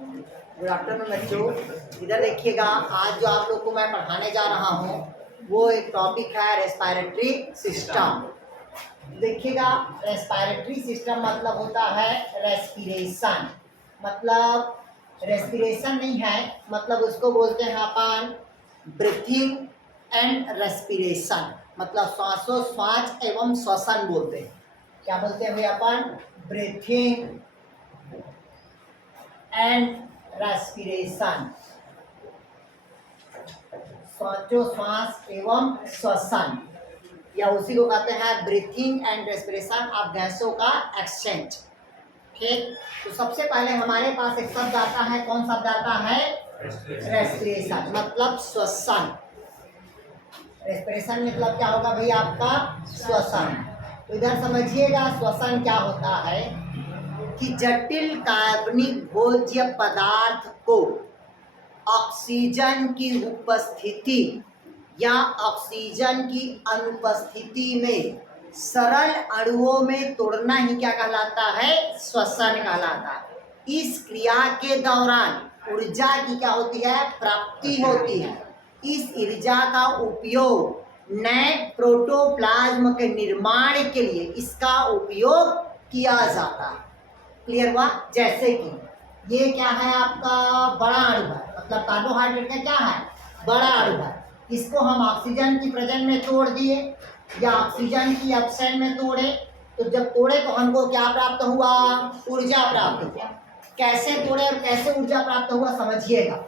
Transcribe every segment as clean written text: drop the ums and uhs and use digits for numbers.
Good afternoon बच्चों। इधर देखिएगा, आज जो आप लोग को मैं पढ़ाने जा रहा हूँ वो एक टॉपिक है रेस्पिरेटरी सिस्टम। देखिएगा, रेस्पिरेटरी सिस्टम मतलब होता है रेस्पिरेशन। मतलब रेस्पिरेशन नहीं है, मतलब उसको बोलते हैं अपन ब्रीथिंग एंड रेस्पिरेशन। मतलब श्वासोश्वास एवं श्वसन बोलते हैं। क्या बोलते हैं अपन? ब्रीथिंग एंड रेस्पिरेशन, श्वासोश्वास एवं श्वसन, या उसी को कहते हैं ब्रीथिंग एंड रेस्पिरेशन ऑफ गैसों का एक्सचेंज। ठीक, तो सबसे पहले हमारे पास एक शब्द आता है। कौन शब्द आता है? रेस्पिरेशन, मतलब श्वसन। रेस्पिरेशन मतलब क्या होगा भाई? आपका श्वसन। तो इधर समझिएगा, श्वसन क्या होता है कि जटिल कार्बनिक भोज्य पदार्थ को ऑक्सीजन की उपस्थिति या ऑक्सीजन की अनुपस्थिति में सरल अणुओं में तोड़ना ही क्या कहलाता है? श्वसन कहलाता है। इस क्रिया के दौरान ऊर्जा की क्या होती है? प्राप्ति होती है। इस ऊर्जा का उपयोग नए प्रोटोप्लाज्म के निर्माण के लिए इसका उपयोग किया जाता है। क्लियर हुआ? जैसे कि ये क्या है? आपका बड़ा अणु है, मतलब कार्बोहाइड्रेट का क्या है? बड़ा अणु है। इसको हम ऑक्सीजन की प्रेजेंट में तोड़ दिए या ऑक्सीजन की एब्सेंट में तोड़े, तो जब तोड़े तो हमको क्या प्राप्त हुआ? ऊर्जा प्राप्त हुआ। कैसे तोड़े और कैसे ऊर्जा प्राप्त हुआ समझिएगा।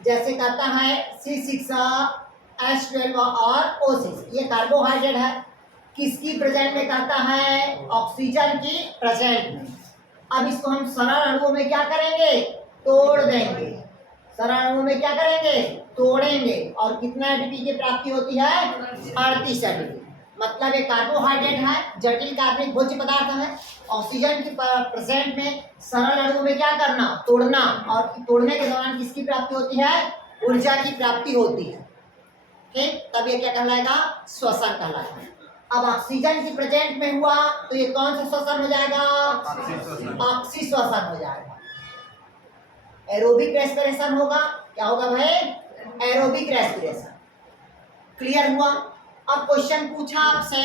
जैसे कहता है C6H12 और O6, ये कार्बोहाइड्रेट है। किसकी प्रेजेंट में कहता है? ऑक्सीजन की प्रेजेंट में। अब इसको हम सरल अणुओं में क्या करेंगे? तोड़ देंगे। सरल अणुओं में क्या करेंगे? तोड़ेंगे। और कितना एटीपी की प्राप्ति होती है? 38 एटीपी। मतलब एक कार्बोहाइड्रेट है, जटिल कार्बनिक भोज्य पदार्थ है। ऑक्सीजन की प्रेजेंट में सरल अणुओं में क्या करना? तोड़ना। और तोड़ने के दौरान किसकी प्राप्ति होती है? ऊर्जा की प्राप्ति होती है। ठीक, तब ये क्या कहलाएगा? श्वसन कहलाएगा। अब ऑक्सीजन की प्रेजेंट में हुआ तो ये कौन सा श्वसन हो जाएगा? ऑक्सी श्वसन हो जाएगा। एरोबिक रेस्पिरेशन होगा। क्या होगा भाई? Aerobic respiration. क्लियर हुआ? अब क्वेश्चन पूछा आपसे,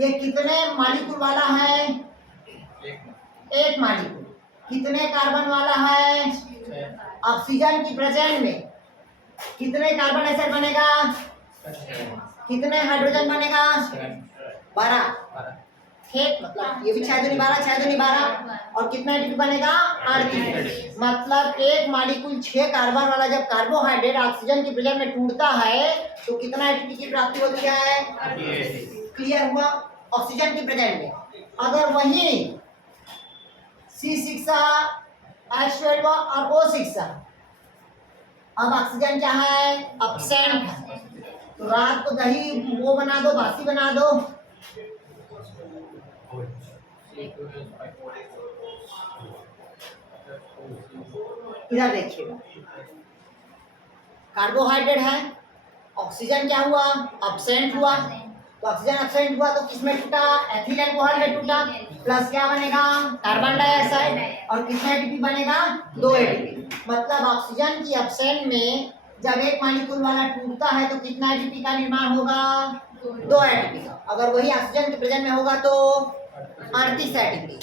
ये कितने मॉलिक्यूल वाला है? एक मॉलिक्यूल। कितने कार्बन वाला है? ऑक्सीजन की प्रेजेंट में कितने कार्बन एसिड बनेगा? कितने हाइड्रोजन बनेगा? 12। ठीक, मतलब ये भी 6 दूनी 12, 6 दूनी 12। और कितना एटीपी बनेगा? 38। मतलब एक मॉलिक्यूल 6 कार्बन वाला जब कार्बोहाइड्रेट ऑक्सीजन की प्रेजेंट में टूटता है तो कितना एटीपी की प्राप्ति होती है? 38। क्लियर हुआ? ऑक्सीजन की प्रेजेंट में। अगर वही C6H12 और O6, अब ऑक्सीजन क्या है? एब्सेंट है। तो रात को दही वो बना दो, बासी बना दो। इधर देखिएगा, कार्बोहाइड्रेट है, ऑक्सीजन क्या हुआ? एब्सेंट हुआ। तो ऑक्सीजन एब्सेंट हुआ तो किसमें टूटा? एथिल अल्कोहल में टूटा। प्लस क्या बनेगा? Carbon dioxide. और कितना एटीपी बनेगा? 2 एटीपी। मतलब ऑक्सीजन की एब्सेंट में जब एक मॉलिक्यूल वाला टूटता है तो कितना एटीपी का निर्माण होगा? 2 एटीपी का। अगर वही ऑक्सीजन के प्रेजेंट में होगा तो 38 एटीपी।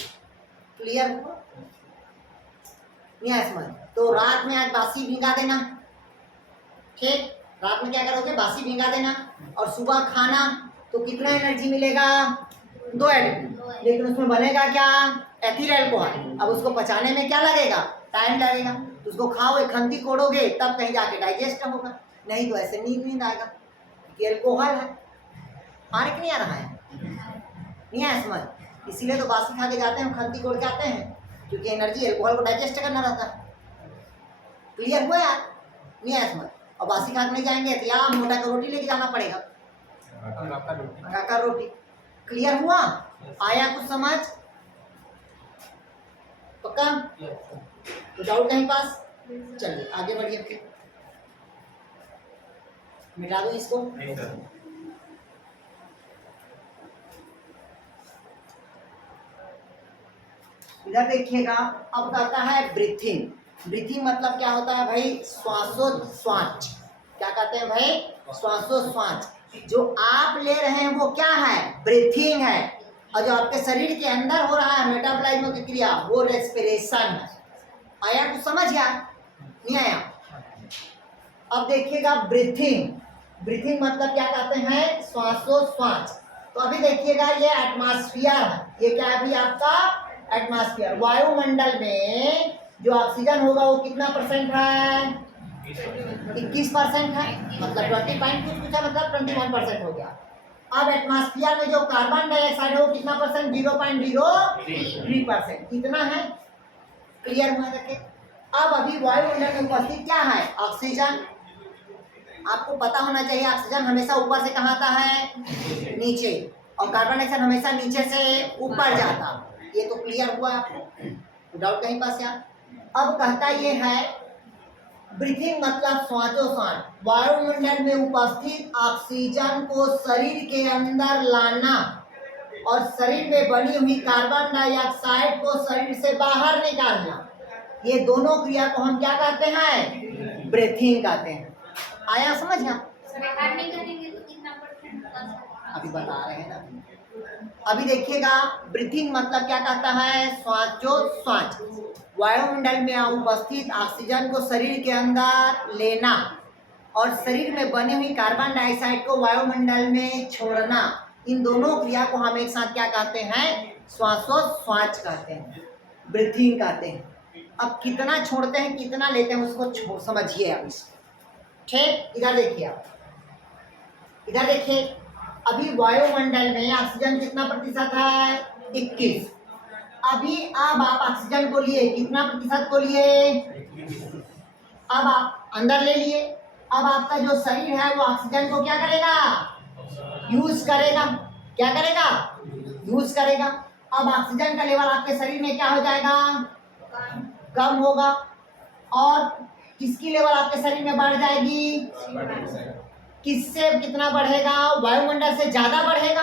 क्लियर हुआ? नहीं समझ? तो रात में आज बासी भिंगा देना। ठीक, रात में क्या करोगे? बासी भिंगा देना। और सुबह खाना तो कितना एनर्जी मिलेगा? 2 एटीपी। लेकिन उसमें बनेगा क्या? Ethyl alcohol. अब उसको पचाने में क्या लगेगा? टाइम लगेगा। तो उसको खाओ, एक खंती कोड़ोगे तब कहीं जाके डाइजेस्ट होगा, नहीं तो ऐसे नींद आएगा क्योंकि अल्कोहल है। आ रहा कि नहीं आ रहा है? नहीं है समझ? इसीलिए तो बासी खा के जाते हैं, खंती कोड़ के आते हैं, क्योंकि एनर्जी अल्कोहल को डाइजेस्ट करना रहता है। क्लियर हुआ यार? नहीं है समझ? और बासी खा के नहीं जाएंगे तो या मोटा का रोटी लेके जाना पड़ेगा, का रोटी। क्लियर हुआ? आया कुछ समझ? पक्का? तो डाउट नहीं पास? चलिए आगे बढ़िए। फिर मिटा दो इसको। इधर देखिएगा, अब कहता है ब्रीथिंग। ब्रीथिंग मतलब क्या होता है भाई? श्वासोच्छ्वास। क्या कहते हैं भाई? श्वासोच्छ्वास। जो आप ले रहे हैं वो क्या है? ब्रीथिंग है। और जो आपके शरीर के अंदर हो रहा है मेटाबॉलिज्म की क्रिया, वो रेस्पिरेशन है। आया कुछ समझ गया? नहीं आया? अब देखिएगा ब्रीथिंग। ब्रीथिंग मतलब क्या कहते हैं? श्वासोच्छ्वास। तो अभी देखिएगा ये एटमॉस्फेयर है। ये क्या है भी आपका? एटमॉस्फेयर। वायुमंडल में जो ऑक्सीजन होगा वो कितना परसेंट है? 21% है। मतलब 20 पॉइंट कुछ है, मतलब 21% हो गया। अब एटमॉस्फेयर में जो कार्बन डाइऑक्साइड है वो कितना परसेंट? 0.03%। कितना है? क्लियर हुआ रखे। अब अभी वायुमंडल में उपस्थित क्या है? ऑक्सीजन। आपको पता होना चाहिए ऑक्सीजन हमेशा ऊपर से कहाँ आता है? नीचे। और कार्बन डाइऑक्साइड हमेशा नीचे से ऊपर जाता। ये तो क्लियर हुआ आपको? डाउट कहीं पास यार? अब कहता ये है ब्रीथिंग मतलब श्वासोच्छ्वास। वायुमंडल में उपस्थित ऑक्सीजन को शरीर के अंदर लाना और शरीर में बनी हुई कार्बन डाइऑक्साइड को शरीर से बाहर निकालना, ये दोनों क्रिया को हम क्या कहते हैं? ब्रीथिंग कहते हैं। आया समझ? तो कितना परसेंट? अभी बता रहे हैं ना। अभी देखिएगा ब्रीथिंग मतलब क्या कहता है? श्वासोच्छ्वास। वायुमंडल में उपस्थित ऑक्सीजन को शरीर के अंदर लेना और शरीर में बनी हुई कार्बन डाइऑक्साइड को वायुमंडल में छोड़ना, इन दोनों क्रिया को हम एक साथ क्या कहते हैं? श्वासोच्छ्वास कहते हैं, ब्रीथिंग कहते हैं। अब कितना छोड़ते हैं कितना लेते हैं उसको समझिए अब इसको। ठीक, इधर देखिए आप, इधर देखिए। अभी वायुमंडल में ऑक्सीजन कितना प्रतिशत है? 21। अभी अब आप ऑक्सीजन को लिए, कितना प्रतिशत को लिए? अब आप अंदर ले लिए। अब आपका जो शरीर है वो ऑक्सीजन को क्या करेगा? यूज करेगा। क्या करेगा? यूज करेगा। अब ऑक्सीजन का लेवल आपके शरीर में क्या हो जाएगा? कम होगा। और किसकी लेवल आपके शरीर में बढ़ जाएगी? किससे कितना बढ़ेगा? वायुमंडल से ज्यादा बढ़ेगा।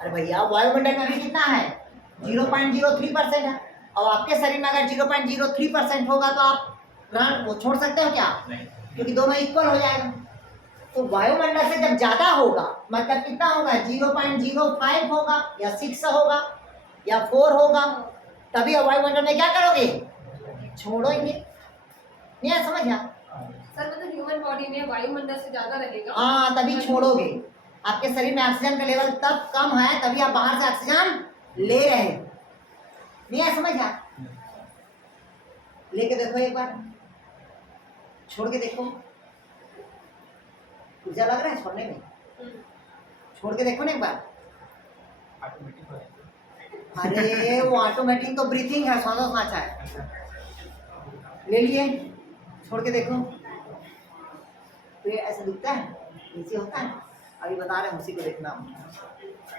अरे भैया वायुमंडल में अभी कितना है? 0.03% है। और आपके शरीर में अगर 0.03% होगा तो आप ग्रहण वो छोड़ सकते हो क्या? क्योंकि दोनों इक्वल हो जाएगा। तो वायुमंडल से जब ज्यादा होगा मतलब कितना होगा? 0.05 होगा या 6 होगा या 4 होगा, तभी वायुमंडल में क्या करोगे? छोड़ोगे। नहीं समझ गया? सर मतलब ह्यूमन बॉडी में वायुमंडल से ज्यादा रहेगा। हाँ, तभी छोड़ोगे। आपके शरीर में ऑक्सीजन का लेवल तब कम है तभी आप बाहर से ऑक्सीजन ले रहे हो। नहीं समझ गया? लेके देखो एक बार, छोड़ के देखो। ऊर्जा लग रहा है छोड़ने में? छोड़ के देखो ना एक बार। अरे वो ऑटोमेटिक तो ब्रीथिंग है, श्वासोच्छ्वास है। ले लिए, छोड़ के देखो। तो ये ऐसे दिखता है, नीचे होता है। अभी बता रहे हैं उसी को देखना।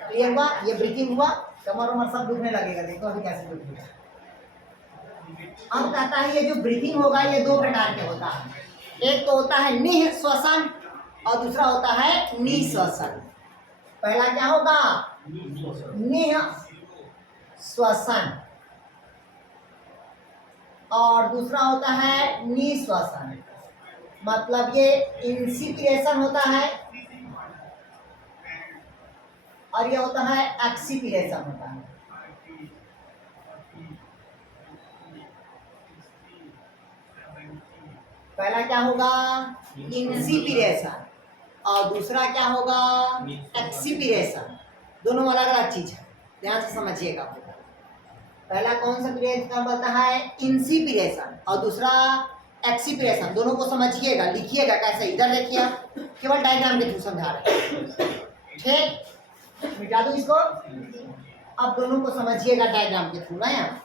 क्लियर हुआ? ये ब्रीथिंग हुआ, कमर उमर सब दुखने लगेगा। देखो अभी कैसे दुखेगा। अब कहता है ये जो ब्रीथिंग होगा ये दो प्रकार के होता है। एक तो होता है निःश्वसन और दूसरा होता है निःश्वसन। पहला क्या होगा? निःश्वसन और दूसरा होता है निःश्वसन। मतलब ये इंस्पिरेशन होता है और ये होता है एक्सपीरेशन होता है। पहला क्या होगा? इंस्पिरेशन और दूसरा क्या होगा? एक्सपीरेशन। दोनों अलग अलग चीज है, ध्यान से समझिएगा। पहला कौन सा पीरियड का होता है? इंस्पिरेशन और दूसरा एक्सपीरेशन। दोनों को समझिएगा, लिखिएगा कैसे। इधर देखिए, केवल डायग्राम के थ्रू समझा रहे हैं। ठीक, मिटा दूं इसको। अब दोनों को समझिएगा डायग्राम के थ्रू ना यार।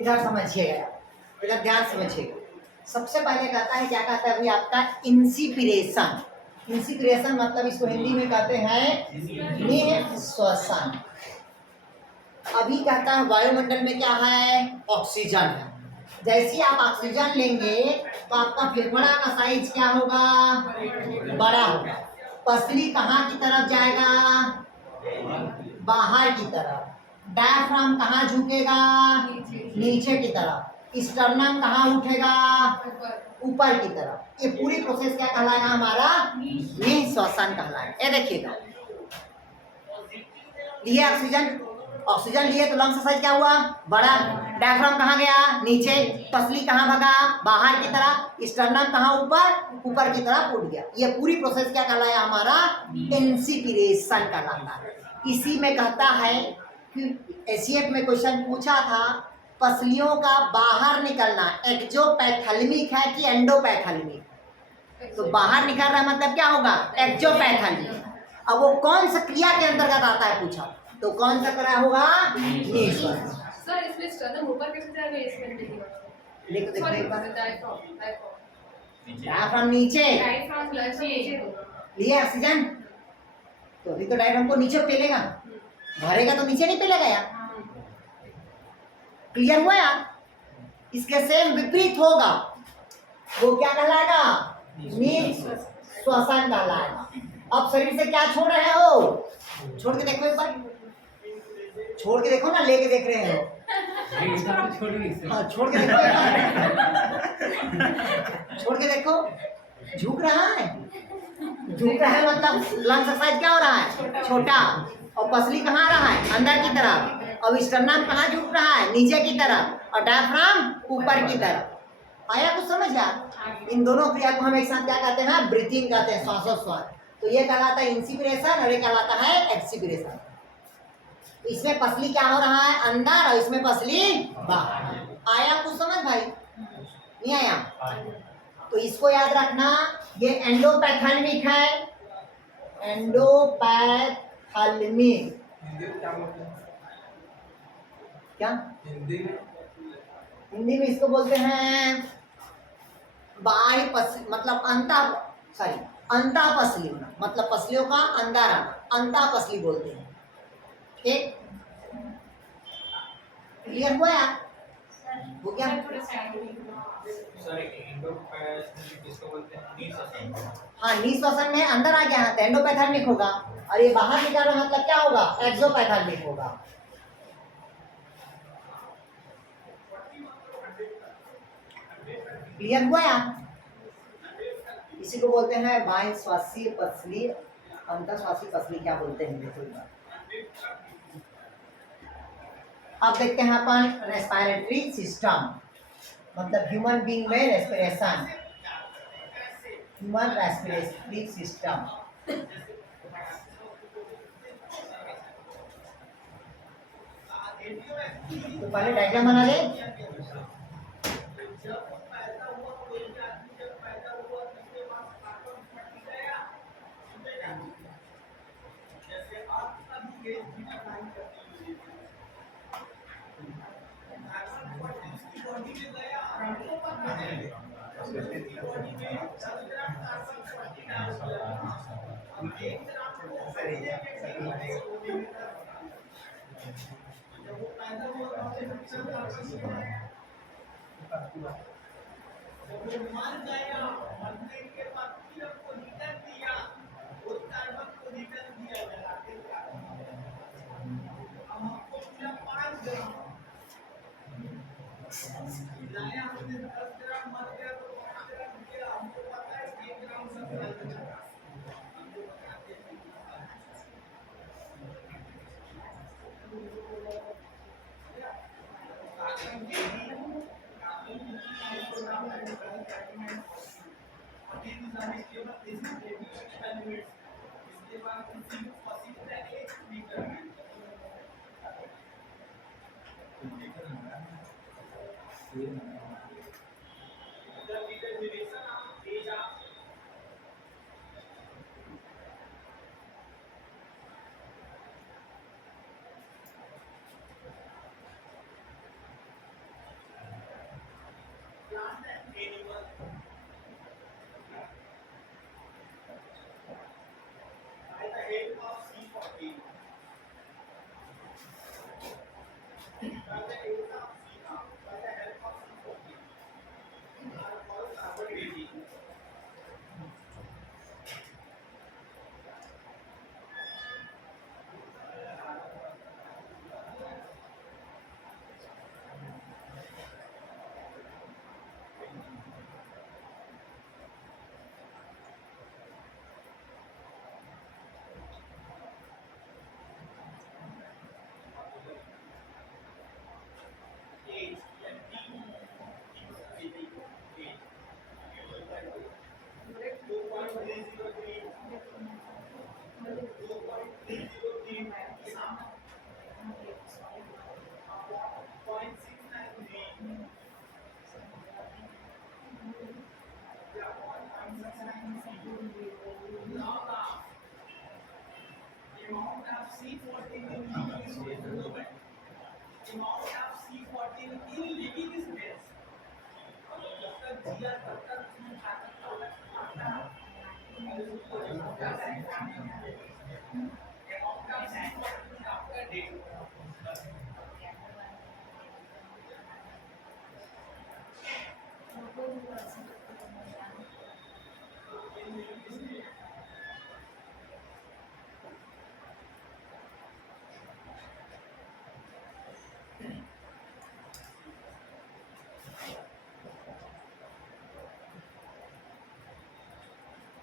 इधर समझिएगा, इधर ध्यान समझिएगा। सबसे पहले कहता है, क्या कहता है अभी आपका इंसिपिरेशन। इंसिपिरेशन मतलब इसको हिंदी में कहते हैं निःश्वसन। अभी कहता है वायुमंडल में क्या है, ऑक्सीजन है। जैसे ही आप ऑक्सीजन लेंगे तो आपका फेफड़ा का साइज क्या होगा, बड़ा होगा। पसली कहाँ की तरफ जाएगा, बाहर की तरफ। डायफ्राम कहाँ झुकेगा, नीचे की तरफ। स्टर्नम कहाँ उठेगा, ऊपर की तरफ। ये पूरी प्रोसेस क्या कहलाएगा, हमारा निःश्वसन कहलाएगा। ये देखिएगा, लिए ऑक्सीजन, ऑक्सीजन लिए तो लंग्स का साइज क्या हुआ, बड़ा। डायफ्राम कहाँ गया, नीचे। पसली कहाँ भगा, बाहर की तरफ। स्टर्नम कहाँ, ऊपर, ऊपर की तरफ उठ गया। ये पूरी प्रोसेस क्या कहलाया, हमारा इंसिपिरेशन कहलाता है। इसी में कहता है कि एसीएफ में क्वेश्चन पूछा था, पसलियों का बाहर निकलना एक्जोपैथेल्मिक है कि एंडोपैथेल्मिक। तो बाहर निकल रहा है मतलब क्या होगा, एक्जोपैथेल्मिक। अब वो कौन सा क्रिया के अंतर्गत आता है पूछा, तो कौन सा क्रिया होगा, निःश्वसन। सर इसमें स्टर्नम ऊपर कैसे जाएगा, इसमें नहीं होगा। देखो देखो एक बार, डायफ्राम डायफ्राम नीचे नीचे होगा। लिए ऑक्सीजन, तो अभी तो डायफ्राम को नीचे पेलेगा, भरेगा तो नीचे नहीं पेलेगा यार। क्लियर हुआ यार। इसके सेम विपरीत होगा, वो क्या कहलाएगा, निःश्वसन कहलाएगा। अब शरीर से क्या छोड़ रहे हो, छोड़ के देखो एक बार, छोड़ के देखो ना, लेके देख रहे हो, हाँ, छोड़ के देखो एक बार। छोड़ के देखो, झुक रहा है, झुक रहा है मतलब लंग्स का साइज क्या हो रहा है, छोटा। और पसली कहाँ रहा है, अंदर की तरफ। और स्टर्नम कहाँ झुक रहा है, नीचे की तरफ। और डायफ्राम ऊपर की तरफ। आया कुछ समझ गया। इन दोनों क्रिया को हम एक साथ क्या कहते हैं, ब्रीथिंग कहते हैं, श्वासोच्छ्वास। तो ये कहलाता है इंसिपिरेशन और ये कहलाता है एक्सपिरेशन। इसमें पसली क्या हो रहा है, अंदर, और इसमें पसली बाहर। आया कुछ समझ भाई, नहीं आया। तो इसको याद रखना, ये एंडोपैथेल्मिक है, एंडोपैथेल्मिक। क्या हिंदी में इसको बोलते हैं बाह्य पसली, मतलब अंता पसली, मतलब पसलियों का अंदर आना, अंता पसली बोलते हैं। ठीक, क्लियर हुआ यार, हो गया। हाँ, निःश्वसन में अंदर आ गया है तो एंडोपैथेल्मिक होगा, और ये बाहर निकल रहा मतलब क्या होगा, एक्सोपैथेल्मिक होगा। क्लियर हुआ यार। इसी को बोलते हैं बाह्य श्वासीय पसली, अंतःश्वासीय पसली क्या बोलते हैं, देखो एक बार। अब देखते हैं अपन रेस्पिरेटरी सिस्टम, मतलब ह्यूमन बीइंग में रेस्पिरेशन, ह्यूमन रेस्पिरेटरी सिस्टम। तो पहले डायग्राम बना ले।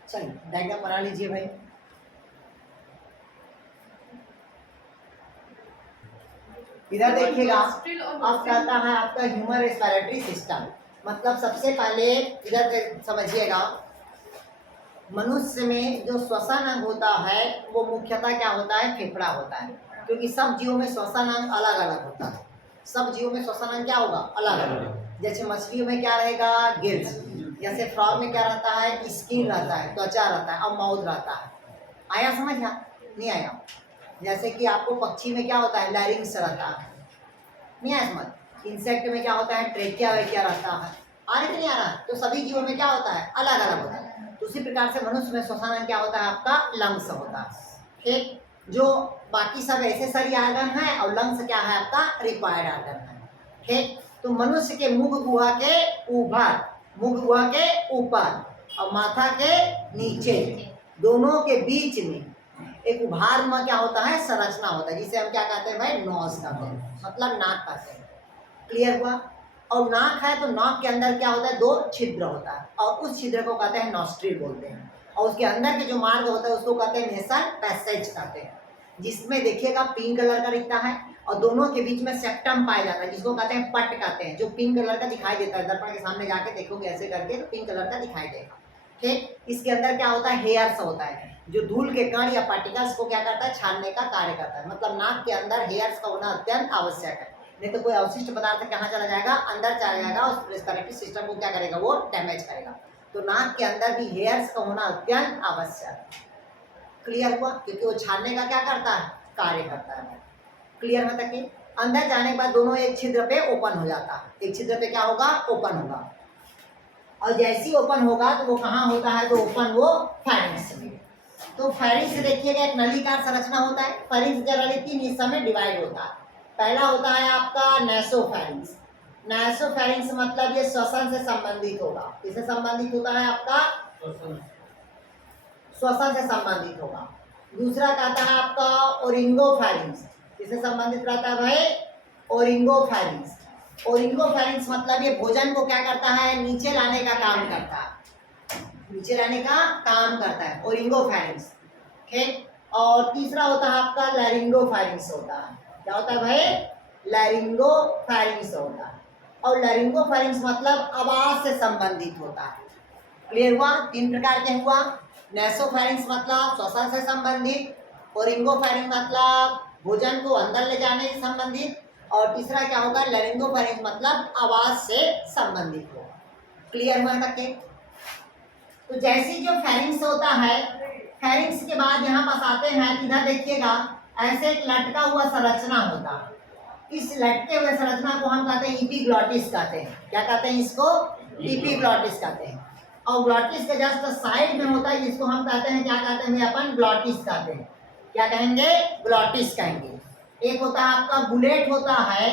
चलिए डायग्राम बना लीजिए भाई। इधर देखिएगा, अब कहता है आपका ह्यूमन रेस्पिरेटरी सिस्टम, मतलब सबसे पहले इधर समझिएगा, मनुष्य में जो श्वसन अंग होता है वो मुख्यतः क्या होता है, फेफड़ा होता है, क्योंकि सब जीवों में श्वसन अंग अलग अलग होता है। सब जीवों में श्वसन अंग क्या होगा, अलग अलग। जैसे मछलियों में क्या रहेगा, गिल्स, जैसे फ्रॉग में क्या रहता है, स्किन रहता है, त्वचा रहता है, और माउथ रहता है। आया समझ में, नहीं आया? जैसे कि आपको पक्षी में क्या होता है, लैरिंग्स रहता है, नहीं आया समझ? इंसेक्ट में क्या होता है, ट्रेकिया वेकिया रहता है। आ रहा कि नहीं आ रहा? तो सभी जीवों में क्या होता है, अलग अलग होता है। तो उसी प्रकार से मनुष्य में श्वसन अंग क्या होता है, आपका लंग्स होता है। ठीक, जो बाकी सब एसेसरी आर्गन है, और लंग्स क्या है, आपका रिक्वायर्ड आर्गन है। ठीक, तो मनुष्य के मुख गुहा के ऊपर, मुख गुहा के ऊपर और माथा के नीचे, दोनों के बीच में एक उभार में क्या होता है, संरचना होता है, जिसे हम क्या कहते हैं भाई, नोज कहते हैं, मतलब नाक कहते हैं। क्लियर हुआ? और नाक है तो नाक के अंदर क्या होता है, दो छिद्र होता है, और उस छिद्र को कहते हैं नॉस्ट्रिल बोलते हैं, और उसके अंदर के जो मार्ग होता है उसको कहते हैं नेसल पैसेज कहते हैं, जिसमें देखिएगा पिंक कलर का दिखता है, और दोनों के बीच में सेप्टम पाया जाता है, जिसको कहते हैं पट कहते हैं, जो पिंक कलर का दिखाई देता है। दर्पण के सामने जाके देखोगे ऐसे करके तो पिंक कलर का दिखाई देगा। ठीक, इसके अंदर क्या होता है, हेयर्स होता है, जो धूल के कण या पार्टिकल्स को क्या करता है, छानने का कार्य करता है। मतलब नाक के अंदर हेयर्स का होना अत्यंत आवश्यक है, नहीं तो कोई अवशिष्ट पदार्थ कहाँ चला जाएगा, अंदर चला जाएगा, उस रेस्पिरेटरी सिस्टम को क्या करेगा, वो डैमेज करेगा। तो नाक के अंदर भी हेयर्स का होना अत्यंत आवश्यक है। क्लियर हुआ? क्योंकि वो छानने का क्या करता है, कार्य करता है। क्लियर है तक? अंदर जाने के बाद दोनों एक छिद्र पे ओपन हो जाता है, एक छिद्र पे क्या होगा, ओपन होगा, और जैसी ओपन होगा तो वो कहाँ होता है, तो ओपन वो फेरिंक्स में। तो फेरिंक्स देखिएगा एक नलीकार संरचना होता है। फेरिंक्स जनरली 3 हिस्सों में डिवाइड होता है। पहला होता है आपका नैसोफेरिंक्स। नैसोफेरिंक्स मतलब ये श्वसन से संबंधित होगा। किससे संबंधित होता है, आपका श्वसन से संबंधित होगा। दूसरा कहता है आपका ओरिंगोफेरिंक्स। किससे संबंधित रहता है भाई, ओरिंगोफेरिंक्स। ओरिंगोफेरिंक्स मतलब ये भोजन को क्या करता है, नीचे लाने का काम करता है, नीचे लाने का काम करता है, ओरिंगोफेरिंक्स। ठीक, और तीसरा होता है आपका लैरिंगोफेरिंक्स होता है। क्या होता है भाई, लैरिंगोफेरिंक्स होता है। और लैरिंगोफेरिंक्स मतलब आवाज से संबंधित होता है। क्लियर हुआ? 3 प्रकार के हुआ, नेसोफेरिंक्स मतलब श्वसन से संबंधित, ओरिंगोफेरिंक्स मतलब भोजन को अंदर ले जाने से संबंधित, और तीसरा क्या होगा, लैरिंगोफेरिंक्स मतलब आवाज से संबंधित हो। क्लियर हुआ तक के? तो जैसे जो फेरिंक्स होता है, फेरिंक्स के बाद यहाँ पास आते हैं, इधर देखिएगा ऐसे एक लटका हुआ संरचना होता है। इस लटके हुए संरचना को हम कहते हैं इपीग्लॉटिस कहते हैं। क्या कहते हैं इसको? इपीग्लॉटिस कहते हैं। और ग्लॉटिस के जस्ट साइड में होता है जिसको हम कहते हैं, क्या कहते हैं अपन? ग्लॉटिस कहते हैं। क्या कहेंगे? ग्लॉटिस कहेंगे। एक होता है आपका बुलेट होता है,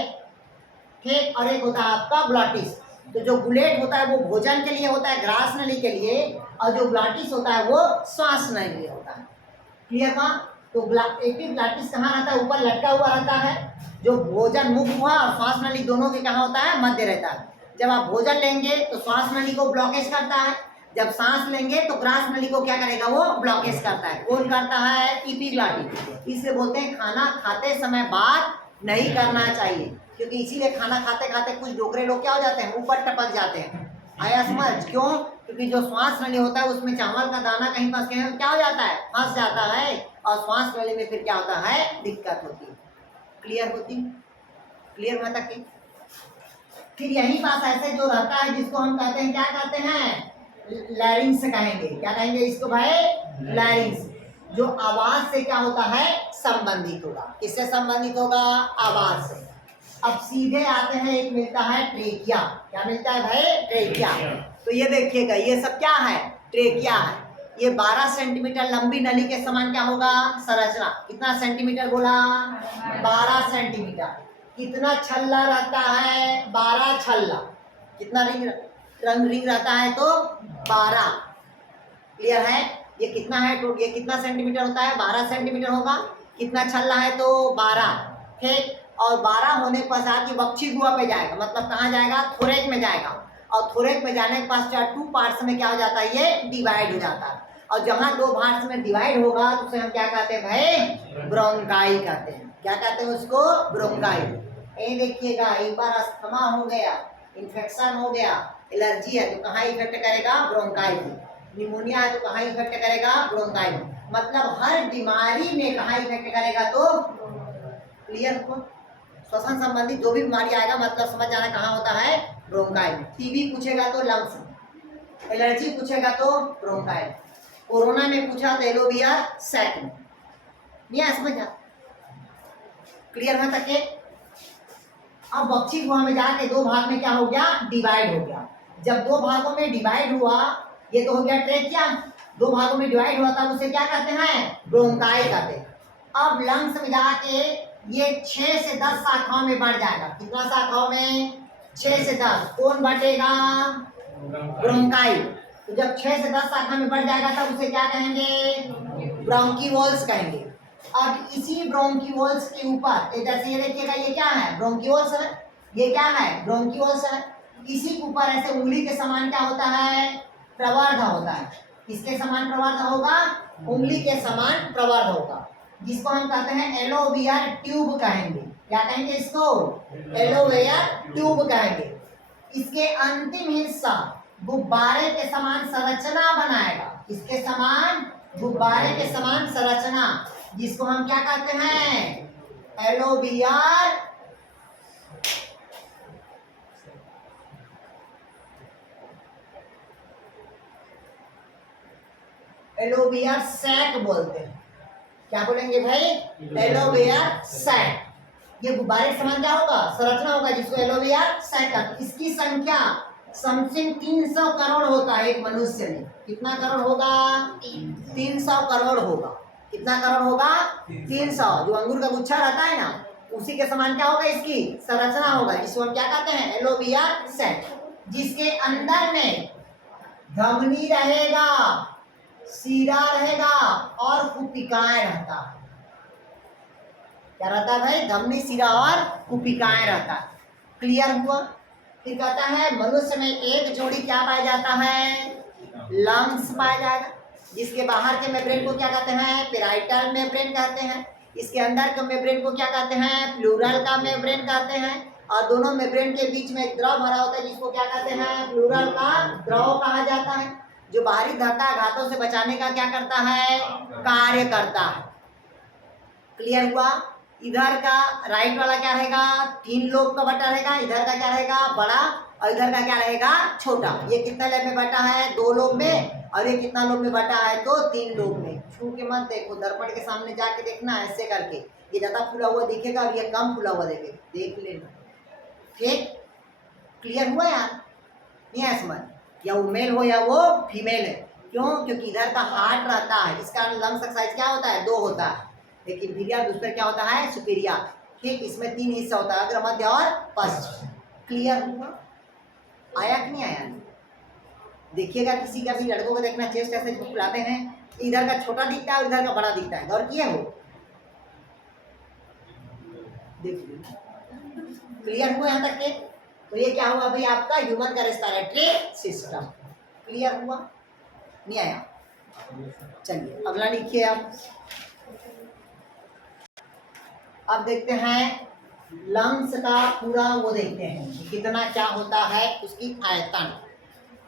ठीक, और एक होता है आपका ग्लॉटिस। तो जो बुलेट होता है वो भोजन के लिए होता है, ग्रास नली के लिए, और जो ग्लॉटिस होता है वो श्वास नली के लिए होता है। क्लियर हुआ? तो एपिग्लॉटिस कहाँ रहता है? ऊपर लटका हुआ रहता है। जो भोजन मुख हुआ और श्वास नली दोनों के कहाँ होता है? मध्य रहता है। जब आप भोजन लेंगे तो श्वास नली को ब्लॉकेज करता है, जब सांस लेंगे तो ग्रास नली को क्या करेगा? वो ब्लॉकेज करता है। कौन करता है? एपिग्लॉटिस। इसलिए बोलते हैं खाना खाते समय बात नहीं करना चाहिए, क्योंकि इसीलिए खाना खाते खाते कुछ डोकरे लोग क्या हो जाते हैं? ऊपर टपक जाते हैं। आया समझ? क्यों? क्योंकि जो श्वास नली होता है उसमें चावल का दाना कहीं फंस के क्या हो जाता है? फंस जाता है, और श्वास नली में फिर क्या होता है? दिक्कत होती है। क्लियर होती? क्लियर हुआ तक? फिर यही पास ऐसे जो रहता है जिसको हम कहते हैं, क्या कहते हैं? लैरिंग्स कहेंगे। क्या कहेंगे इसको भाई? लैरिंग्स। जो आवाज से क्या होता है? संबंधित होगा। किससे संबंधित होगा? आवाज से। अब सीधे आते हैं, एक मिलता है ट्रेकिया। क्या मिलता है भाई? ट्रेकिया। तो ये देखिएगा, ये सब क्या है? ट्रेकिया है। ये 12 सेंटीमीटर लंबी नली के समान क्या होगा? संरचना। कितना सेंटीमीटर बोला? 12 सेंटीमीटर। कितना छल्ला रहता है? 12 छल्ला। कितना रिंग रहता है? तो 12। क्लियर है? ये कितना है? तो ये कितना सेंटीमीटर होता है? 12 सेंटीमीटर होगा। कितना छल्ला है? तो 12। ठीक। और 12 होने पर साथ ही बख्शी गुहा पे जाएगा, मतलब कहाँ जाएगा? थोरेक में जाएगा। और थोरेक में जाने के पास 2 पार्ट्स में क्या हो जाता है? ये डिवाइड हो जाता है। और जहाँ 2 पार्ट्स में डिवाइड होगा तो उसे हम क्या कहते हैं भाई? ब्रोंकाई कहते हैं। क्या कहते हैं उसको? ब्रोंकाई। ये देखिएगा, एक बार अस्थमा हो गया, इन्फेक्शन हो गया, एलर्जी है तो कहाँ इफेक्ट करेगा? ब्रोंकाई। निमोनिया है तो कहाँ इफेक्ट करेगा? ब्रोंकाई। मतलब हर बीमारी में कहाँ इफेक्ट करेगा? तो क्लियर हो? श्वसन संबंधी जो भी बीमारी आएगा मतलब समझ जाना कहाँ होता है? ब्रोंकाई। टीबी पूछेगा तो लंग्स, एलर्जी पूछेगा तो ब्रोंकाई, कोरोना में पूछा तो एलोवियर सैक में। नहीं समझ? क्लियर है तक के? अब बख्शी गुहा में जाके 2 भाग में क्या हो गया? डिवाइड हो गया। जब 2 भागों में डिवाइड हुआ, ये तो हो गया ट्रेकिया। 2 भागों में डिवाइड हुआ तब उसे क्या कहते हैं? ब्रोंकाई कहते हैं। अब लंग्स में जाके ये 6 से 10 शाखाओं में बढ़ जाएगा। कितना शाखाओं में? 6 से 10। कौन बटेगा? ब्रोंकाई। तो जब 6 से 10 शाखा में बढ़ जाएगा तब उसे क्या कहेंगे? ब्रोंकीवोल्स कहेंगे। अब इसी ब्रोंकीवोल्स के ऊपर जैसे ये देखिएगा, ये क्या है? ब्रोंकीवोल्स है। ये क्या है? ब्रोंकीवोल्स है। इसी के ऊपर ऐसे उंगली के समान क्या होता है? प्रवर्ध होता है। किसके समान प्रवर्ध होगा? उंगली के समान प्रवर्ध होगा, जिसको हम कहते हैं एलोवियर ट्यूब कहेंगे। क्या कहेंगे इसको? एलोवियर ट्यूब कहेंगे। इसके अंतिम हिस्सा गुब्बारे के समान संरचना बनाएगा। इसके समान? गुब्बारे के समान संरचना, जिसको हम क्या कहते हैं? एलोवियर एलोवियर सैक बोलते हैं। क्या बोलेंगे भाई? एलोवियर सैक। ये गुब्बारे के समान क्या होगा? संरचना होगा, जिसको एलोवियर सैक। इसकी संख्या समथिंग 300 करोड़ होता है एक मनुष्य में। कितना करोड़ होगा? 300 करोड़ होगा। कितना करोड़ होगा? 300। जो अंगूर का गुच्छा रहता है ना, उसी के समान क्या होगा? इसकी संरचना होगा, जिसको हम क्या कहते हैं? एलोवियर सैक। जिसके अंदर में धमनी रहेगा, सीरा रहेगा और कुपिकाएं रहता है। क्या रहता है भाई? धमनी, सीरा और कुपिकाएं रहता है। क्लियर हुआ? फिर कहता है मनुष्य में एक जोड़ी क्या पाया जाता है? लंग्स पाया जाएगा, जिसके बाहर के मेम्ब्रेन को क्या कहते हैं? पेराइटल मेम्ब्रेन कहते हैं। इसके अंदर के मेम्ब्रेन को क्या कहते हैं? प्लूरल का मेम्ब्रेन कहते हैं। और दोनों मेम्ब्रेन के बीच में एक द्रव भरा होता है, जिसको क्या कहते हैं? प्लूरल का द्रव कहा जाता है। जो बाहरी धक्का आघातों से बचाने का क्या करता है, कार्य करता है। क्लियर हुआ। इधर का राइट वाला क्या रहेगा, 3 लोब का बटा रहेगा, इधर का क्या रहेगा, बड़ा, और इधर का क्या रहेगा, छोटा। ये कितना लोब में बटा है, 2 लोब में, और ये कितना लोब में बटा है, तो 3 लोब में। छू के मत देखो, दर्पण के सामने जाके देखना, ऐसे करके। ये ज्यादा फूला हुआ दिखेगा और ये कम फूला हुआ दिखेगा, देख लेना। ठीक, क्लियर हुआ यार, नहीं है समझ। या वो मेल हो या वो फीमेल है, क्यों, क्योंकि इधर का हार्ट रहता है, इसका लंग्स का साइज क्या होता है, 2 होता है, लेकिन इंफीरियर दूसरा क्या होता है, सुपीरियर। ठीक, इसमें 3 हिस्सा होता है, अग्र, मध्य और पश्च। क्लियर हुआ, आया कि नहीं आया। देखिएगा किसी का भी लड़कों को देखना, चेस्ट ऐसे फुलाते हैं, इधर का छोटा दिखता है और इधर का बड़ा दिखता है, गौर किए हो। देखिए क्लियर हुआ यहाँ तक के। तो ये क्या हुआ भाई, आपका ह्यूमन का रेस्पिरेटरी सिस्टम। क्लियर हुआ, नहीं आया। चलिए अगला लिखिए आप। अब देखते हैं लंग्स का पूरा वो देखते हैं कि कितना क्या होता है उसकी आयतन।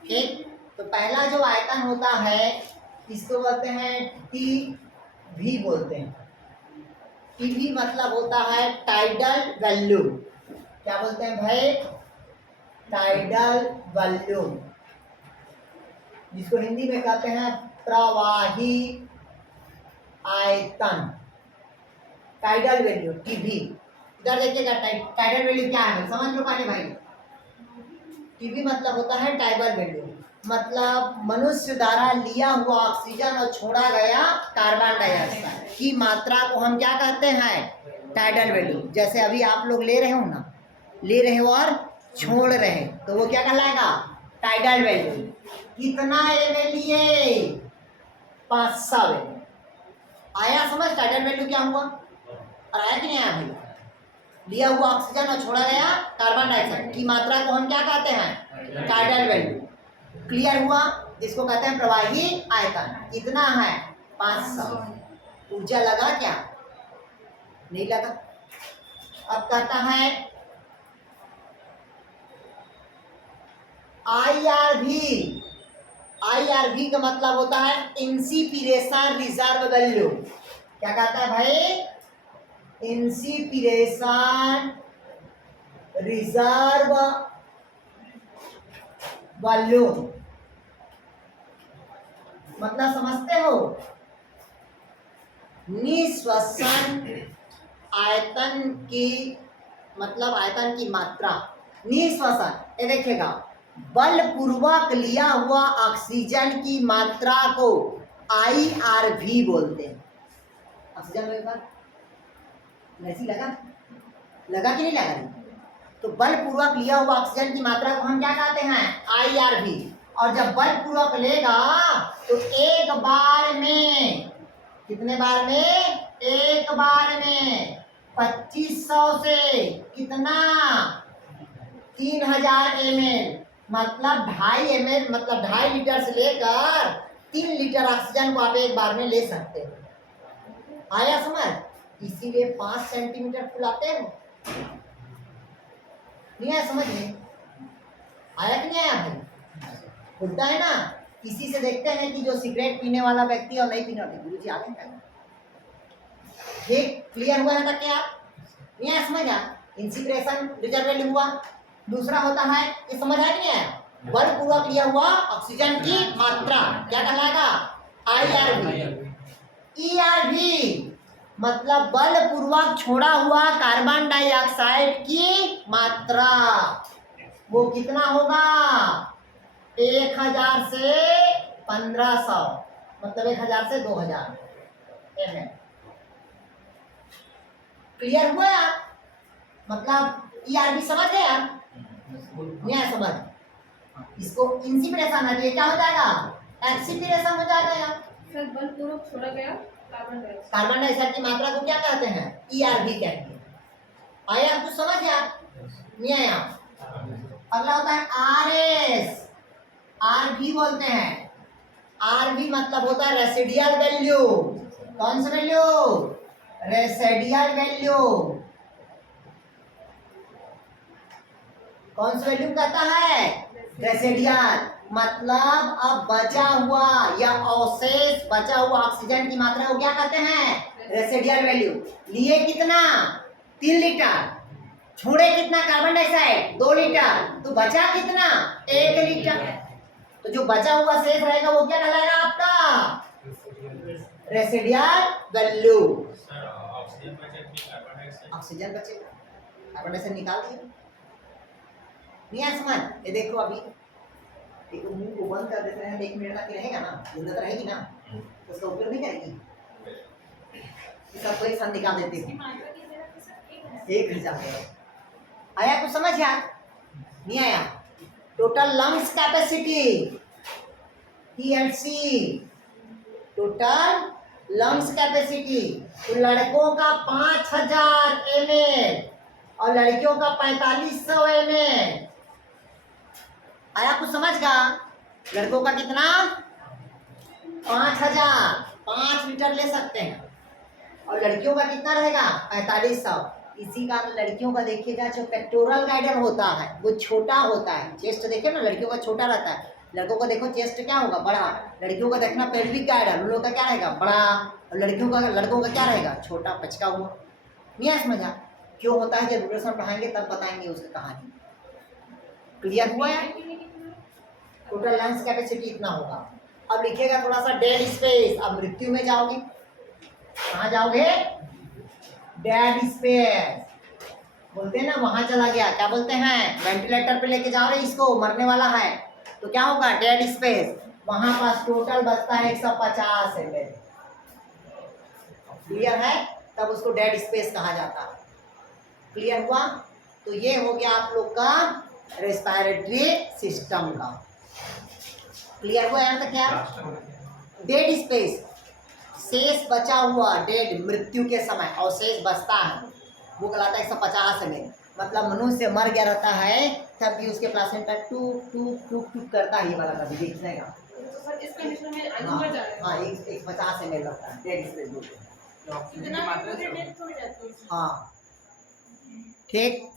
ठीक, तो पहला जो आयतन होता है इसको बोलते हैं टी बोलते हैं। टी मतलब होता है टाइडल वॉल्यूम। क्या बोलते हैं भाई, टाइडल वॉल्यूम, जिसको हिंदी में कहते हैं प्रवाही आयतन, टाइडल वैल्यू, टीवी। इधर देखिएगा टाइडल वैल्यू क्या है, समझ लो पहले भाई। टीवी मतलब होता है टाइडल वैल्यू, मतलब मनुष्य द्वारा लिया हुआ ऑक्सीजन और छोड़ा गया कार्बन डाइऑक्साइड की मात्रा को हम क्या कहते हैं, टाइडल वैल्यू। जैसे अभी आप लोग ले रहे हो ना, ले रहे हो और छोड़ रहे हैं, तो वो क्या कहलाएगा, टाइडल वैल्यू। कितना ml लिए, 500 ml। आया समझ टाइडल वैल्यू क्या हुआ, और आया कि नहीं आया भाई। लिया हुआ ऑक्सीजन और छोड़ा गया कार्बन डाइऑक्साइड की मात्रा को हम क्या कहते हैं, टाइडल वैल्यू। क्लियर हुआ, इसको कहते हैं प्रवाही आयतन। कितना है, 500। ऊर्जा लगा क्या, नहीं लगा। अब कहता है IRV का मतलब होता है इंसिपिरेशन रिजर्व वैल्यू। क्या कहता है भाई, इंसिपिरेशन रिजर्व वॉल्यूम। मतलब समझते हो, निःश्वसन आयतन की, मतलब आयतन की मात्रा। निःश्वसन, ये देखिएगा, बलपूर्वक लिया हुआ ऑक्सीजन की मात्रा को IRV बोलते हैं। ऑक्सीजन एक बार वैसी लगा कि नहीं लगा। तो बलपूर्वक लिया हुआ ऑक्सीजन की मात्रा को हम क्या कहते हैं, IRV। और जब बलपूर्वक लेगा तो एक बार में, कितने बार में, एक बार में 2500 से कितना, 3000 ml, मतलब 2.5 ml, मतलब 2.5 लीटर से लेकर 3 लीटर ऑक्सीजन को आप एक बार में ले सकते हो। आया समझ, इसीलिए 5 सेंटीमीटर फुलाते हो। नहीं आया समझ में, आया कि नहीं आया भाई, खुलता है ना। इसी से देखते हैं कि जो सिगरेट पीने वाला व्यक्ति और नहीं पीने वाला, गुरु जी आ गए क्या, ठीक। क्लियर हुआ है तक क्या, नहीं आया समझ आ। इंसिपिरेशन रिजर्व वैल्यू हुआ। दूसरा होता है, ये समझ आया कि नहीं आया, बलपूर्वक लिया हुआ ऑक्सीजन की मात्रा क्या कहलाएगा, IRV। ERV मतलब बलपूर्वक छोड़ा हुआ कार्बन डाइऑक्साइड की मात्रा, वो कितना होगा, 1000 से 1500, मतलब 1000 से 2000 ml। क्लियर हुआ यार, मतलब ERV समझ गए यार, नहीं समझ। इसको इंसिपिरेशन है, ये क्या हो जाएगा, एक्सिपिरेशन हो जाएगा यार। सर बलपूर्वक छोड़ा गया कार्बन डाइऑक्साइड की मात्रा को क्या कहते हैं, ERV कहते हैं। आया कुछ समझ यार, नहीं आया। अगला होता है RS, RV बोलते हैं। RV मतलब होता है रेसिडियल वैल्यू। कौन सा वैल्यू, रेसिडियल वैल्यू। कौन सा वैल्यू कहता है, रेसिडियल। मतलब अब बचा हुआ या अवशेष बचा हुआ ऑक्सीजन की मात्रा को क्या कहते हैं? Residual value. लिए कितना? 3 लीटर। छोड़े कितना कार्बन डाइऑक्साइड? 2 लीटर। तो बचा कितना? 1 लीटर। तो जो बचा हुआ शेष रहेगा वो क्या कहलाएगा आपका? Residual value. ऑक्सीजन बचेगा, कार्बन डाइऑक्साइड निकाल दिया। नहीं आया समझ? ये देखो अभी एक मुंह को बंद कर देते हैं, 1 मिनट तक रहेगा ना, जिंदा तो रहेगी ना, तो उसका उपयोग नहीं करेगी। इसका कोई सन निकाल देते हैं 1000। आया कुछ समझ यार? नहीं आया? Total lungs capacity TLC, total lungs capacity. तो लड़कों का 5000 ml और लड़कियों का 4500 ml। आया कुछ समझ का? लड़कों का कितना? 5000, 5 लीटर ले सकते हैं, और लड़कियों का कितना रहेगा? 4500। इसी का लड़कियों का देखिएगा जो पेक्टोरल गाइडर होता है वो छोटा होता है। चेस्ट देखिए ना, लड़कियों का छोटा रहता है, लड़कों का देखो चेस्ट क्या होगा? बड़ा। लड़कियों का देखना पेल्विक गाइडर, उन लोगों का क्या रहेगा? बड़ा। और लड़कियों का, लड़कों का क्या रहेगा? छोटा, पचका हुआ। नहीं है समझा? क्यों होता है? जब रूटेशन पढ़ाएंगे तब बताएंगे उसकी कहानी। क्लियर हुआ है? टोटल लंग्स कैपेसिटी इतना होगा। अब लिखिएगा थोड़ा सा डेड स्पेस। अब मृत्यु में जाओगे, कहाँ जाओगे? डेड स्पेस बोलते हैं ना, वहां चला गया, क्या बोलते हैं? वेंटिलेटर पे लेके जा रहे इसको, मरने वाला है, तो क्या होगा? Dead space. वहां पास टोटल बचता है 150 ml। क्लियर है? तब उसको डेड स्पेस कहा जाता है। क्लियर हुआ? तो ये हो गया आप लोग का रेस्पिरेटरी सिस्टम का। क्लियर हुआ यहाँ तक? क्या डेड स्पेस? शेष बचा हुआ, डेड मृत्यु के समय और शेष बचता है वो कहलाता है 150 ml। मतलब मनुष्य मर गया रहता है तब भी उसके प्लासेंटा टूक टूक टूक टूक करता है, ये वाला कभी देखिएगा। तो सर इस कंडीशन में आयु बढ़ जाएगा। हाँ, 150 ml लगता है डेड स्पेस बोलते हैं। इतना डेथ हो जाती है। हाँ ठीक।